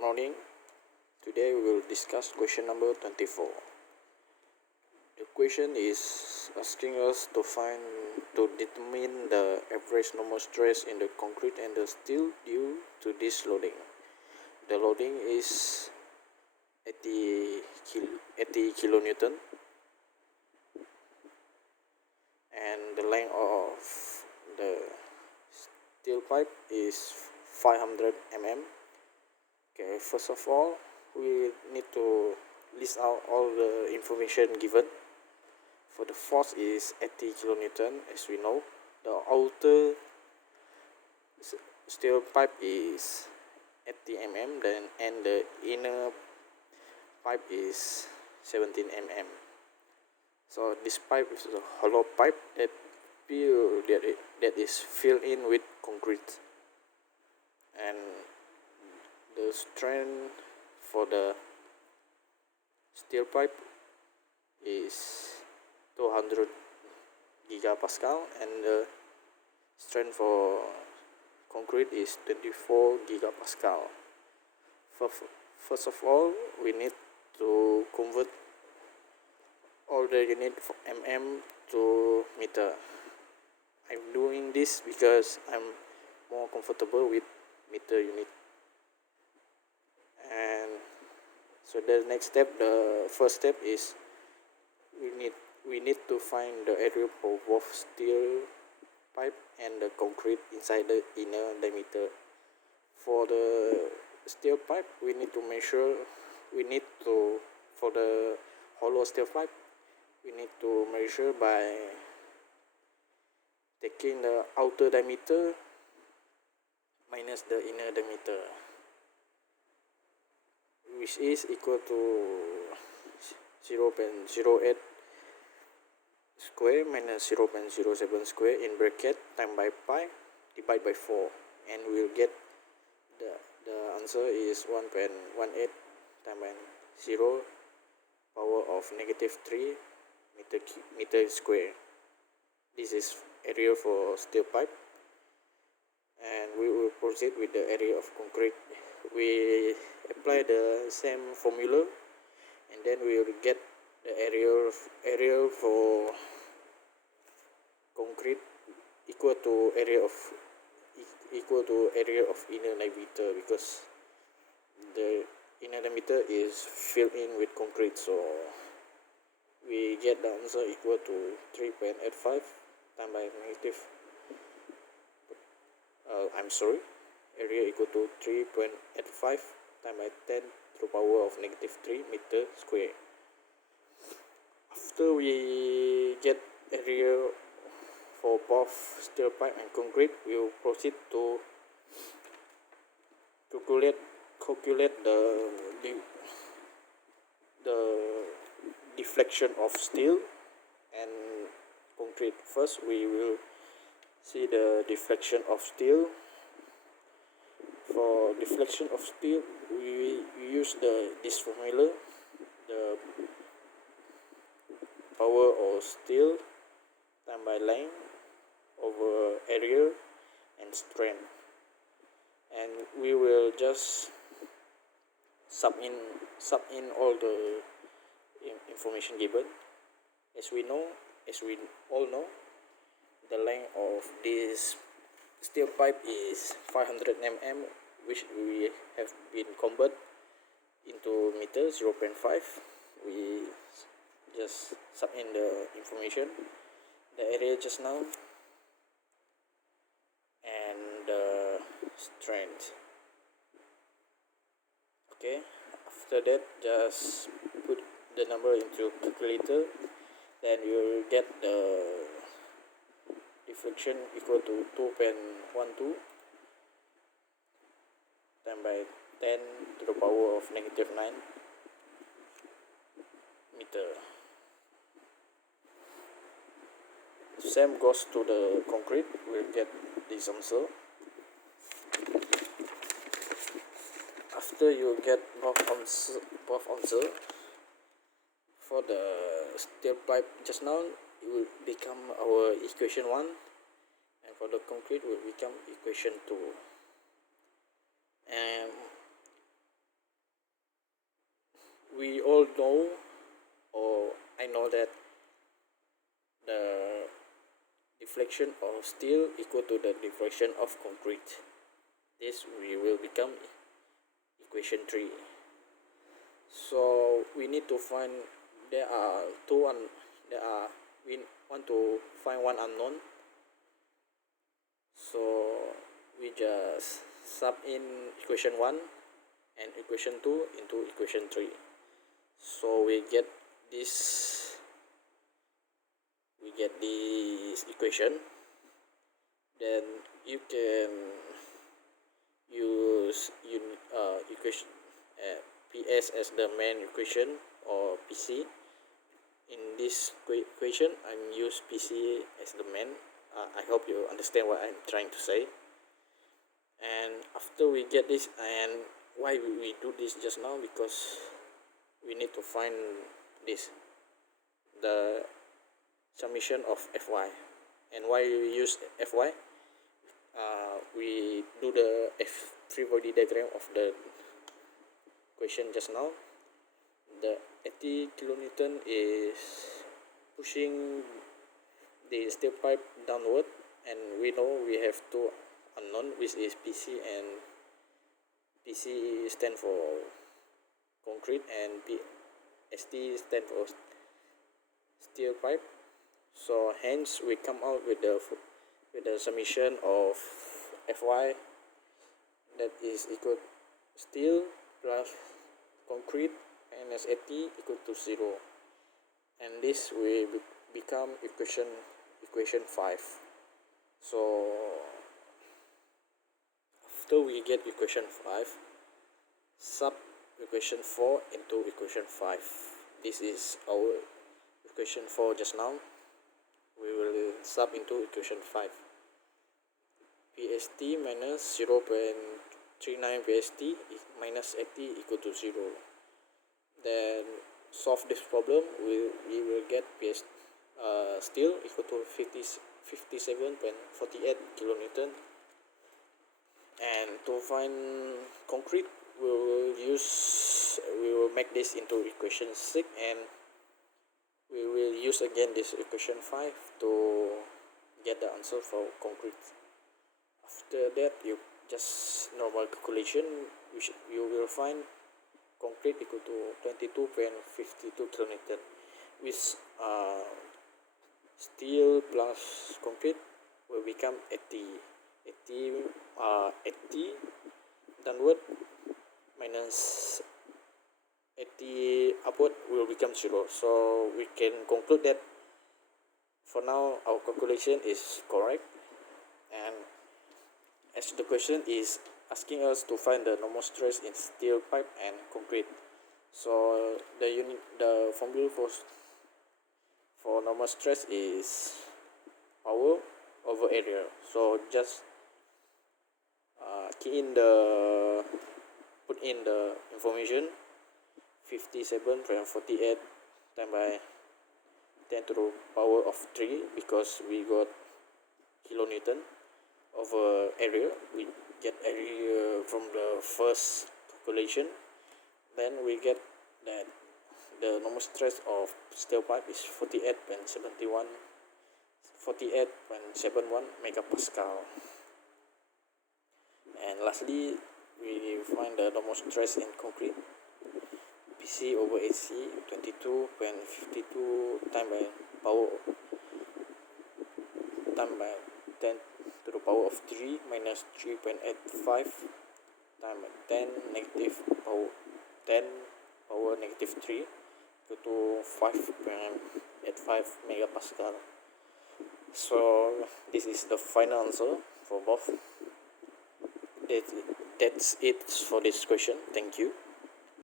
morning. Today we will discuss question number 24. The question is asking us to determine the average normal stress in the concrete and the steel due to this loading. The loading is 80 kilonewton and the length of the steel pipe is 500 mm. Okay, first of all, we need to list out all the information given. For the force is 80 kilonewton, as we know. The outer steel pipe is 80 mm, and the inner pipe is 17 mm. So this pipe is a hollow pipe that is filled in with concrete, and the strength for the steel pipe is 200 gigapascal, and the strength for concrete is 24 gigapascal. First of all, we need to convert all the unit from mm to meter. I'm doing this because I'm more comfortable with meter unit. And so the first step is we need to find the area for both steel pipe and the concrete inside the inner diameter. For the steel pipe, for the hollow steel pipe, we need to measure by taking the outer diameter minus the inner diameter, which is equal to 0.08 square minus 0.07 square in bracket times by pi divided by 4, and we'll get the answer is 1.18 times by 0 power of negative 3 meter square. This is area for steel pipe, and we will proceed with the area of concrete. We apply the same formula, and then we will get the area for concrete equal to area of inner diameter, because the inner diameter is filled in with concrete. So we get the answer equal to 3.85 times by area equal to 3.85 times by 10 to the power of negative 3 meter square. After we get area for both steel pipe and concrete, we will proceed to calculate the deflection of steel and concrete. First, we will see the deflection of steel. For deflection of steel, we use this formula: the power of steel times by length over area and strength, and we will just sub in all the information given. As we all know, the length of this steel pipe is 500 mm, which we have been converted into meter 0.5. We just sub in the information, the area just now, and the strength. Okay, after that, just put the number into calculator, then you will get the deflection equal to 2.12 times by 10 to the power of negative 9 meter. Same goes to the concrete. We'll get this answer. After you get both answer, for the steel pipe just now, it will become our equation 1, and for the concrete will become equation 2. And call that the deflection of steel equal to the deflection of concrete. This will become equation 3. So we need to find, we want to find one unknown, so we just sub in equation 1 and equation 2 into equation 3. So we get this equation. Then you can use equation PS as the main equation, or PC. In this equation I'm use PC as the main. I hope you understand what I'm trying to say. And after we get this, and why we do this just now, because we need to find this, the summation of Fy. And why we use Fy, we do the free body diagram of the equation just now. The 80 kilonewton is pushing the steel pipe downward, and we know we have two unknown, which is PC, and PC stand for concrete and ST stand for steel pipe. So hence we come out with the summation of Fy, that is equal steel plus concrete minus 80 equal to 0, and this will become equation 5. So after we get equation 5, sub equation 4 into equation 5. This is our equation 4 just now. We will sub into equation 5. PST minus 0.39 PST minus 80 equal to 0. Then solve this problem, we will get steel equal to 57.48 kilonewton. And to find concrete, we will make this into equation 6, and we will use again this equation 5 to get the answer for concrete. After that, you just normal calculation, you will find concrete equal to 22.52 kilonewton, which steel plus concrete will become 80 downward minus 80 upward will become 0. So we can conclude that for now our calculation is correct. And as the question is asking us to find the normal stress in steel pipe and concrete, so the formula for normal stress is power over area. So just put in the information 57.48 times by 10 to the power of 3, because we got kilonewton over area. We get area from the first calculation. Then we get that the normal stress of steel pipe is 48.71 megapascal. And lastly, we find the normal stress in concrete, PC over AC 22.52 times by 10 to the power of 3 minus 3.85 times by 10 power negative 3 equal to 5.85 megapascal. So this is the final answer for both. That's it for this question. Thank you.